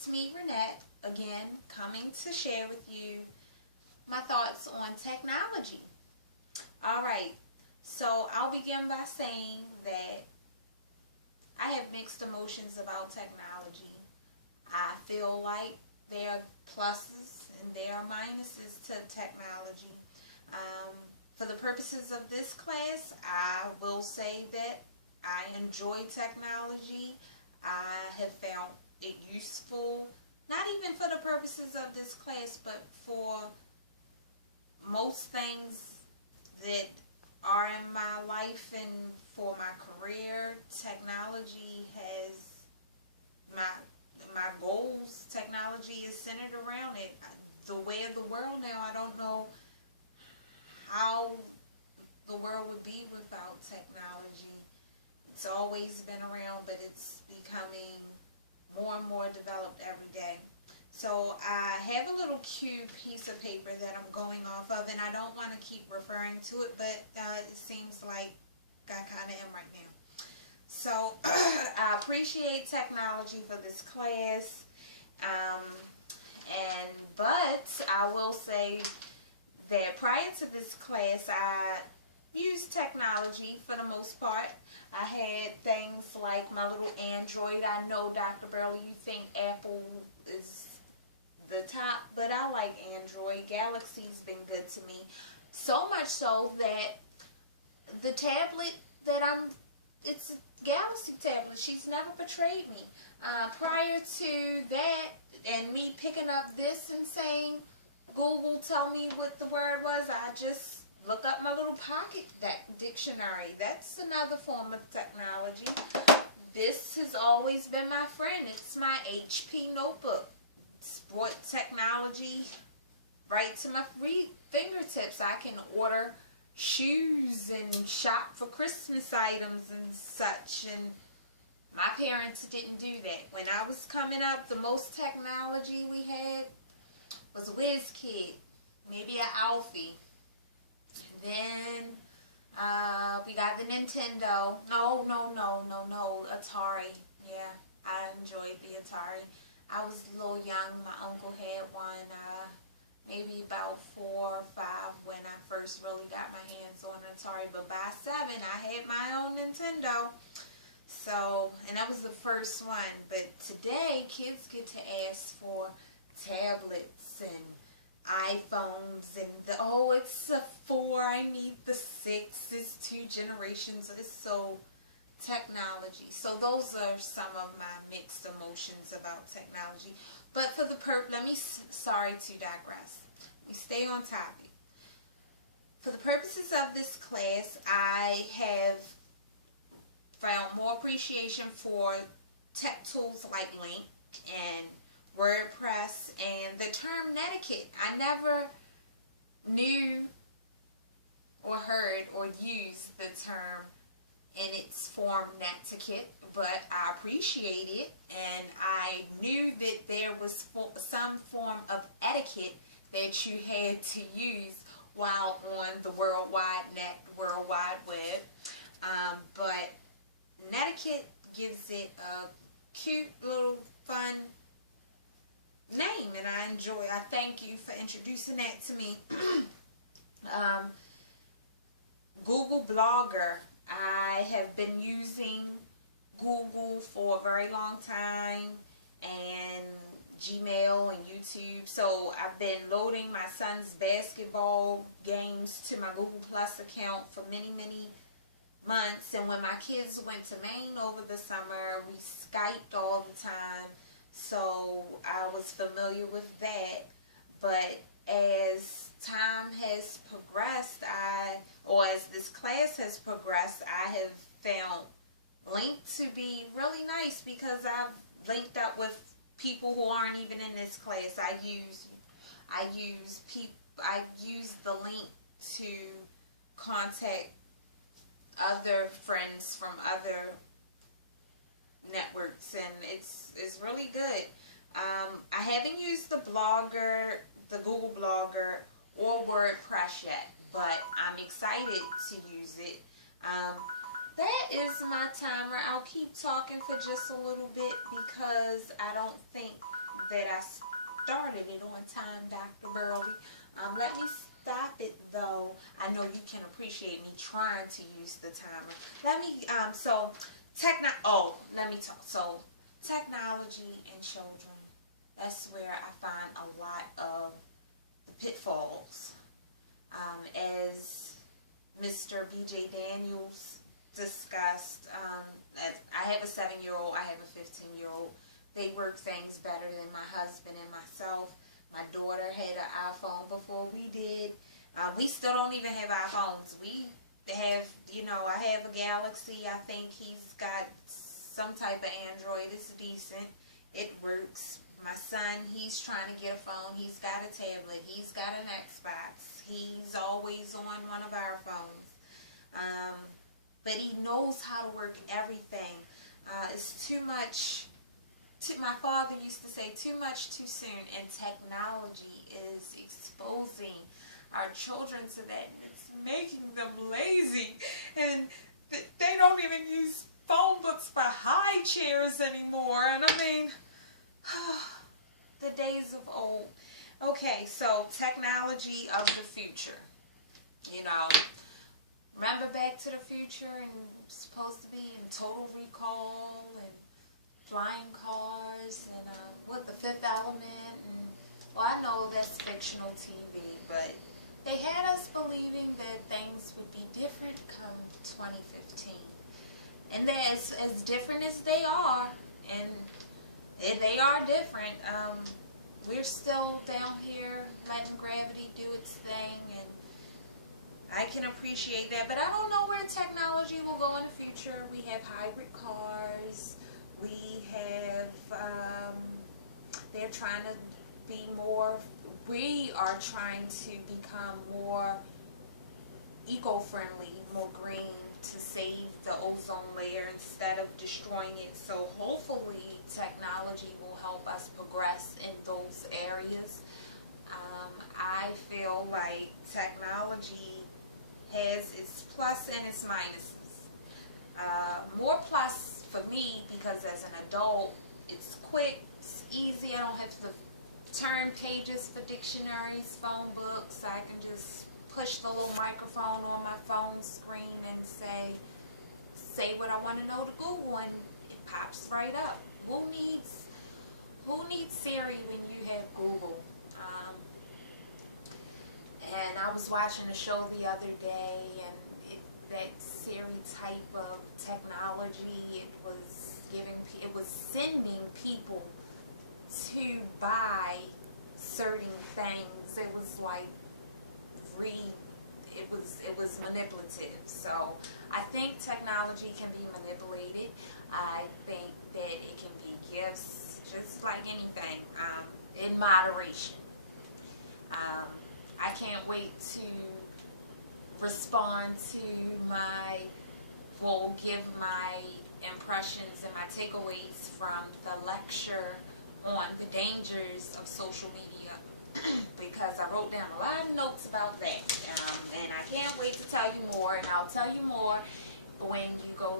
It's me, Renette, again, coming to share with you my thoughts on technology. Alright, so I'll begin by saying that I have mixed emotions about technology. I feel like there are pluses and there are minuses to technology. For the purposes of this class, I will say that I enjoy technology. I have found it useful, not even for the purposes of this class, but for most things that are in my life and for my career. Technology has my goals. Technology is centered around it. The way of the world now, I don't know how the world would be without technology. It's always been around, but it's becoming more and more developed every day. So I have a little cute piece of paper that I'm going off of, and I don't want to keep referring to it, but it seems like I kind of am right now. So I appreciate technology for this class, but I will say that prior to this class, I used technology for the most part. I had things like my little Android. I know, Dr. Burley, you think Apple is the top, but I like Android. Galaxy's been good to me. So much so that the tablet that it's a Galaxy tablet. She's never betrayed me. Prior to that, and me picking up this and saying, Google, tell me what the word was, I just look up my little pocket dictionary. That's another form of technology. This has always been my friend. It's my HP notebook. It's brought technology right to my fingertips. I can order shoes and shop for Christmas items and such. And my parents didn't do that. When I was coming up, the most technology we had was a WizKid, maybe an Alfie. Then we got the Nintendo. No, Atari. Yeah, I enjoyed the Atari. I was a little young. My uncle had one, maybe about 4 or 5 when I first really got my hands on Atari. But by 7, I had my own Nintendo. So, and that was the first one. But today, kids get to ask for tablets and iPhones and it's a 4, I need the 6, it's 2 generations. It's so technology. So those are some of my mixed emotions about technology. But for the sorry to digress. We stay on topic. For the purposes of this class, I have found more appreciation for tech tools like Link and WordPress and the term netiquette. I never knew or heard or used the term in its form netiquette, but I appreciate it, and I knew that there was some form of etiquette that you had to use while on the World Wide Web. But netiquette gives it a cute little fun name, and I thank you for introducing that to me. Google Blogger. I have been using Google for a very long time, and Gmail and YouTube. So I've been loading my son's basketball games to my Google Plus account for many months. And when my kids went to Maine over the summer, we Skyped all the time. So I was familiar with that. But as time has progressed, as this class has progressed, I have found Link to be really nice because I've linked up with people who aren't even in this class. I use the link to contact other friends from other networks, and it's really good. I haven't used the Google Blogger or WordPress yet, but I'm excited to use it. That is my timer. I'll keep talking for just a little bit because I don't think that I started it on time, Dr. Burley. Let me stop it though. I know you can appreciate me trying to use the timer. Let me, let me talk. So, technology and children, that's where I find a lot of the pitfalls. As Mr. B.J. Daniels discussed, I have a 7-year-old, I have a 15-year-old. They work things better than my husband and myself. My daughter had an iPhone before we did. We still don't even have iPhones. We have, I have a Galaxy. I think he's got some type of Android. It's decent. It works. My son, he's trying to get a phone. He's got a tablet. He's got an Xbox. He's always on one of our phones. But he knows how to work everything. It's too much. My father used to say, too much too soon, and technology is exposing our children to that. It's making them lazy, and they don't even use phone books for high chairs anymore. And I mean, the days of old. Okay, so technology of the future. Remember Back to the Future, and supposed to be in Total Recall and flying cars and with the Fifth Element. And, well, I know that's fictional TV, but they had us believing that things would be different come 2015. And as different as they are, and they are different, we're still down here letting gravity do its thing, and I can appreciate that, but I don't know where technology will go in the future. We have hybrid cars. We have, they're trying to be more, we are trying to become more eco-friendly, more green, to save the ozone layer instead of destroying it. So hopefully technology will help us progress in those areas. I feel like technology has its plus and its minuses. More plus for me, because as an adult, it's quick, it's easy. I don't have to turn pages for dictionaries, phone books. I can just push the little microphone on my phone screen and say what I want to know to Google, and it pops right up. Who needs Siri when you have Google? And I was watching a show the other day, and that Siri type of technology, it was sending people to buy certain things. It was like it was manipulative. So I think technology can be manipulated. I think that it can be gifts, just like anything, in moderation. I can't wait to respond to give my impressions and my takeaways from the lecture on the dangers of social media, because I wrote down a lot of notes about that, and I can't wait to tell you more, and I'll tell you more when you go